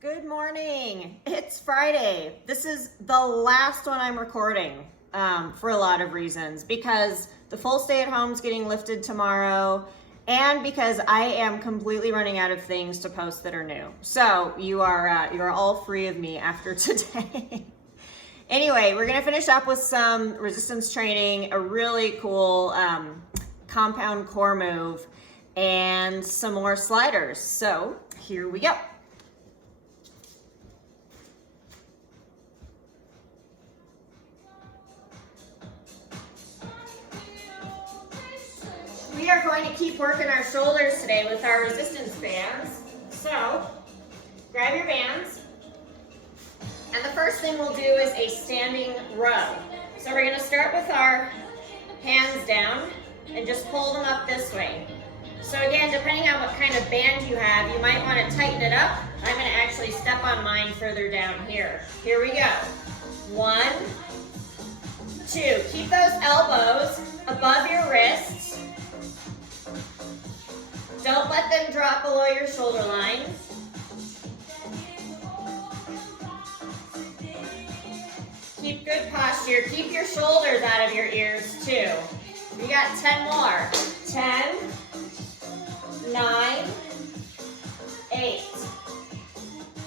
Good morning. It's Friday. This is the last one I'm recording for a lot of reasons, because the full stay at home is getting lifted tomorrow and because I am completely running out of things to post that are new. So you are all free of me after today. Anyway, we're gonna finish up with some resistance training, a really cool compound core move, and some more sliders. So here we go. We are going to keep working our shoulders today with our resistance bands. So grab your bands, and the first thing we'll do is a standing row. So we're going to start with our hands down and just pull them up this way. So again, depending on what kind of band you have, you might want to tighten it up. I'm going to actually step on mine further down here. Here we go. 1, 2. Keep those elbows above your wrists. Don't let them drop below your shoulder line. Keep good posture. Keep your shoulders out of your ears too. We got 10 more. 10, 9, 8,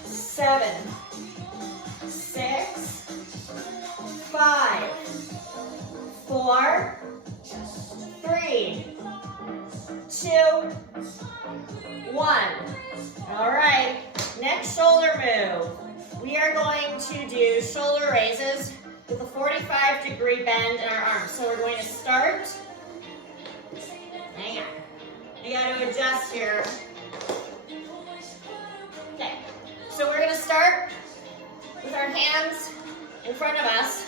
7, 6, 5, 4, 3, 2, 1. All right, next shoulder move. We are going to do shoulder raises with a 45-degree bend in our arms. So we're going to start. Hang on. You got to adjust here. Okay, so we're going to start with our hands in front of us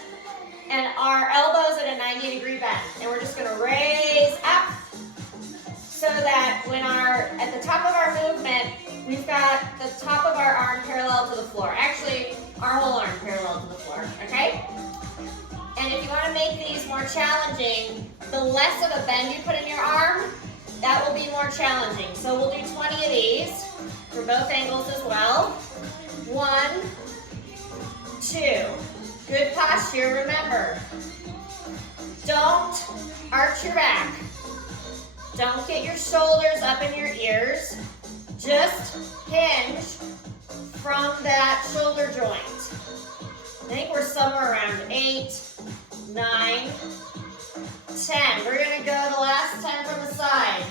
and our elbows at a 90-degree bend. And we're just going to raise up, so that when at the top of our movement, we've got the top of our arm parallel to the floor. Actually, our whole arm parallel to the floor, okay? And if you want to make these more challenging, the less of a bend you put in your arm, that will be more challenging. So we'll do 20 of these for both angles as well. 1, 2. Good posture, remember. Don't arch your back. Don't get your shoulders up in your ears. Just hinge from that shoulder joint. I think we're somewhere around 8, 9, 10. We're going to go the last 10 from the side.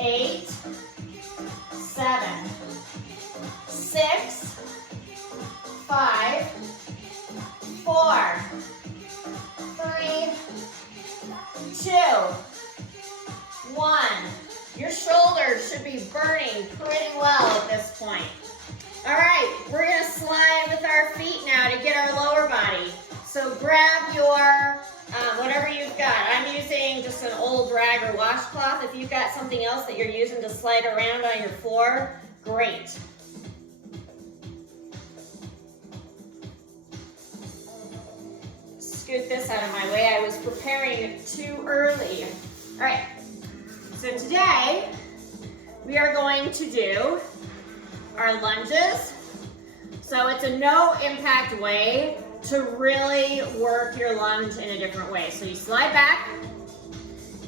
8, 7, 6, 5, 4, 3, 2, 1. Your shoulders should be burning pretty well at this point. All right, we're going to slide with our feet now to get our lower body. So grab your, whatever you've got. I'm using just an old rag or washcloth. If you've got something else that you're using to slide around on your floor, great. Scoot this out of my way. I was preparing too early. All right, so today we are going to do our lunges. So it's a no impact way to really work your lunge in a different way. So you slide back,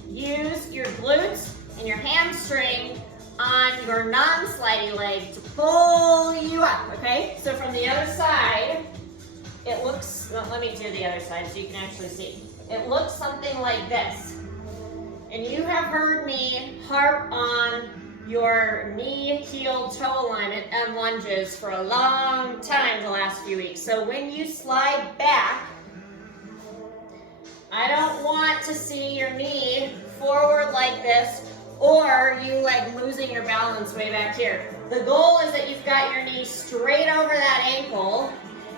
use your glutes and your hamstring on your non-slidey leg to pull you up, okay? So from the other side, it looks, well, let me do the other side so you can actually see. It looks something like this. And you have heard me harp on your knee, heel, toe alignment and lunges for a long time the last few weeks. So when you slide back, I don't want to see your knee forward like this or you like losing your balance way back here. The goal is that you've got your knee straight over that ankle,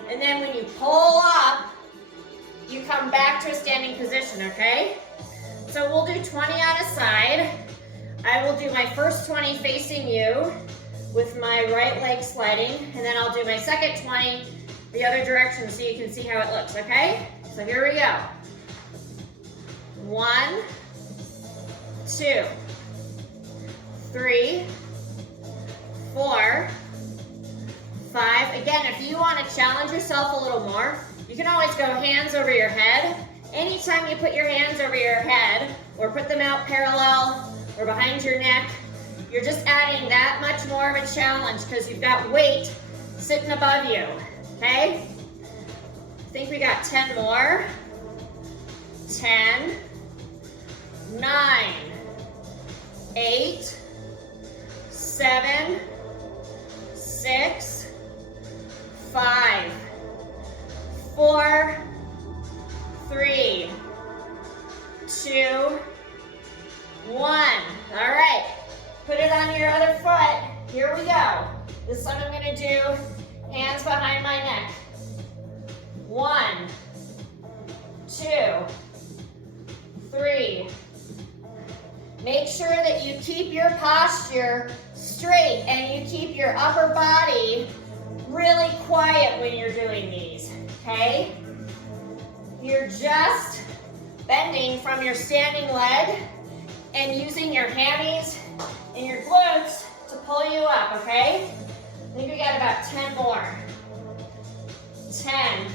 and then when you pull up, you come back to a standing position, okay? So we'll do 20 on a side. I will do my first 20 facing you with my right leg sliding, and then I'll do my second 20 the other direction so you can see how it looks, okay? So here we go. 1, 2, 3, 4, 5. Again, if you want to challenge yourself a little more, you can always go hands over your head. Anytime you put your hands over your head or put them out parallel or behind your neck, you're just adding that much more of a challenge because you've got weight sitting above you, okay? I think we got 10 more. 10, 9, 8, 7, 6, 5, 4, 3, 2, 1. All right, put it on your other foot. Here we go. This time I'm gonna do hands behind my neck. 1, 2, 3. Make sure that you keep your posture straight and you keep your upper body really quiet when you're doing these, okay? You're just bending from your standing leg and using your hammies and your glutes to pull you up, okay? I think we got about 10 more. 10,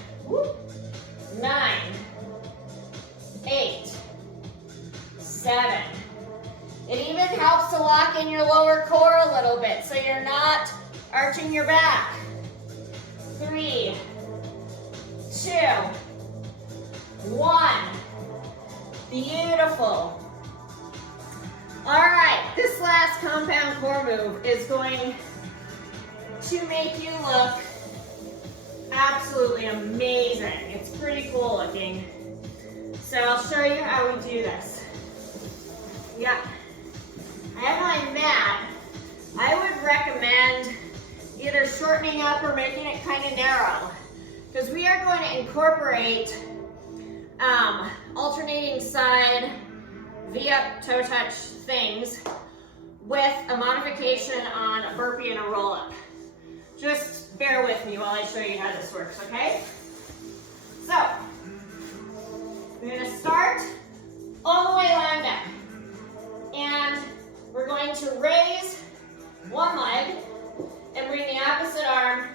9, 8, 7. It even helps to lock in your lower core a little bit so you're not arching your back. 3, 2, 1. Beautiful. All right, this last compound core move is going to make you look absolutely amazing. It's pretty cool looking. So I'll show you how we do this. Yeah, I have my mat. I would recommend either shortening up or making it kind of narrow because we are going to incorporate alternating side V-up toe touch things with a modification on a burpee and a roll-up. Just bear with me while I show you how this works, okay? So, we're gonna start all the way lying down. And we're going to raise one leg and bring the opposite arm.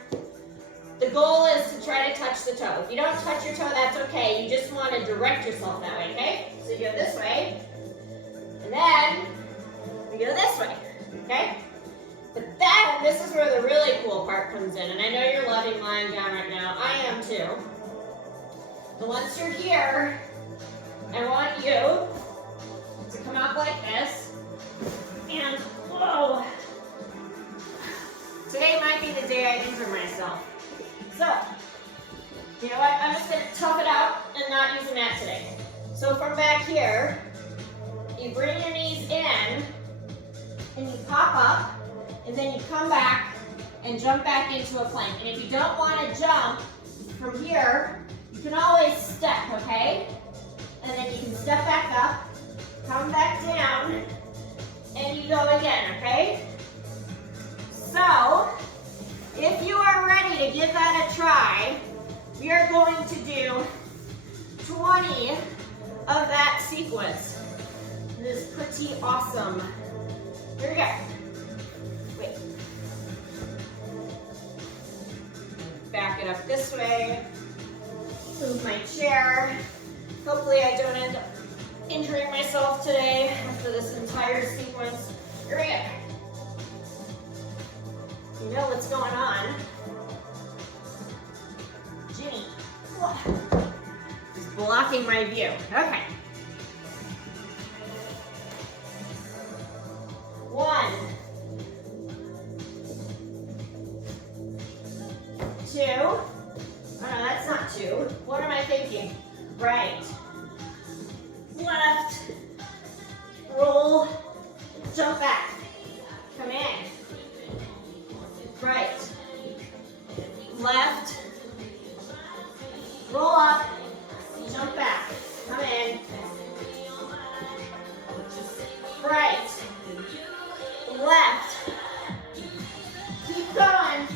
The goal is to try to touch the toe. If you don't touch your toe, that's okay. You just want to direct yourself that way, okay? So you go this way, and then you go this way, okay? But then, this is where the really cool part comes in, and I know you're loving lying down right now. I am too. And once you're here, I want you to come up like this, and whoa. Today might be the day I injure myself. So, you know what, I'm just gonna tough it out and not use a mat today. So from back here, you bring your knees in, and you pop up, and then you come back and jump back into a plank. And if you don't wanna jump from here, you can always step, okay? And then you can step back up, come back down, and you go again, okay? So, if you are ready to give that a try, we are going to do 20 of that sequence. It is pretty awesome. Here we go. Wait. Back it up this way. Move my chair. Hopefully I don't end up injuring myself today after this entire sequence. Here we go. You know what's going on. Ginny. He's blocking my view. Okay. 1, 2. Oh no, that's not 2. What am I thinking? Right. Left. Roll. Jump back. Come in. Right. Left. Roll up. Jump back. Come in. Right. Left. Keep going.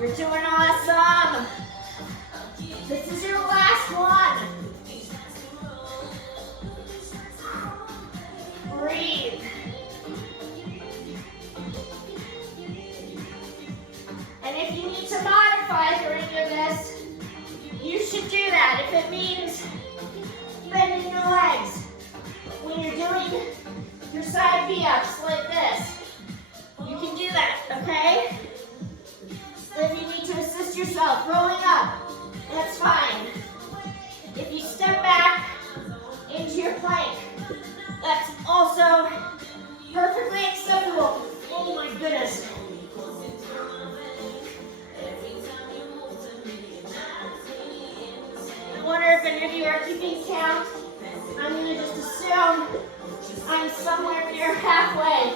You're doing V-ups like this. You can do that, okay? If you need to assist yourself, rolling up, that's fine. If you step back into your plank, that's also perfectly acceptable. Oh my goodness. I wonder if any of you are keeping count. I'm going to just assume I'm somewhere near halfway.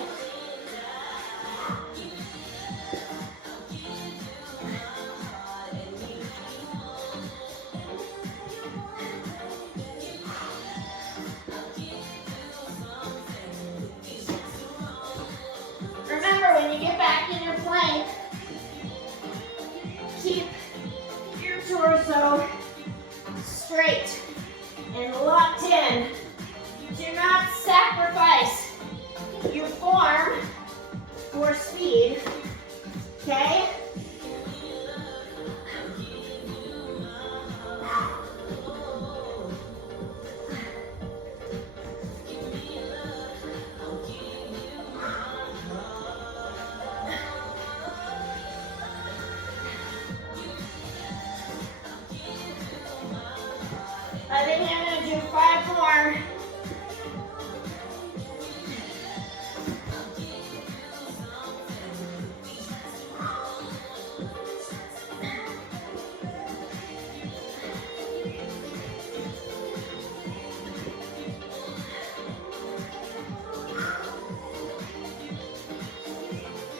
Remember, when you get back in your plank, keep your torso straight and locked in. Do not sacrifice your form for speed, okay? I think I'm going to do 5 more.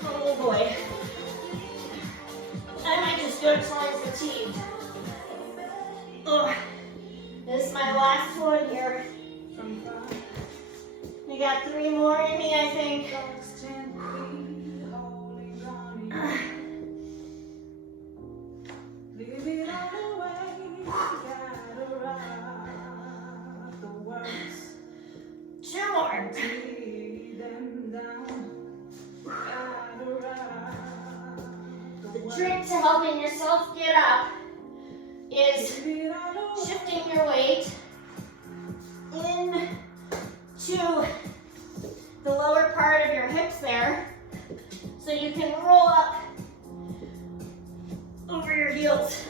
Oh boy. I might just go until I'm fatigued. Ugh. This is my last one here. We got 3 more in me, I think. Two more. The trick to helping yourself get up is shifting your weight into the lower part of your hips there so you can roll up over your heels.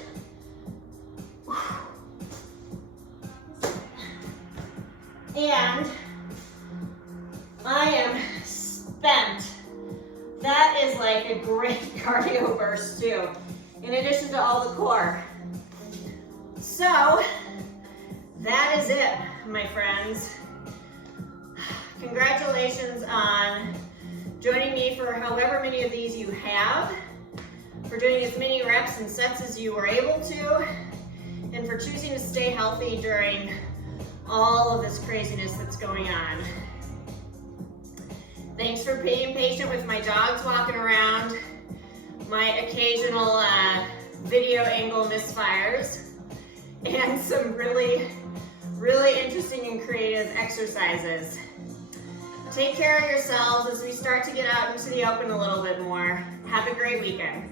And I am spent. That is like a great cardio burst too, in addition to all the core. So, that is it, my friends. Congratulations on joining me for however many of these you have, for doing as many reps and sets as you were able to, and for choosing to stay healthy during all of this craziness that's going on. Thanks for being patient with my dogs walking around, my occasional video angle misfires, and some really interesting and creative exercises. Take care of yourselves as we start to get out into the open a little bit more. Have a great weekend.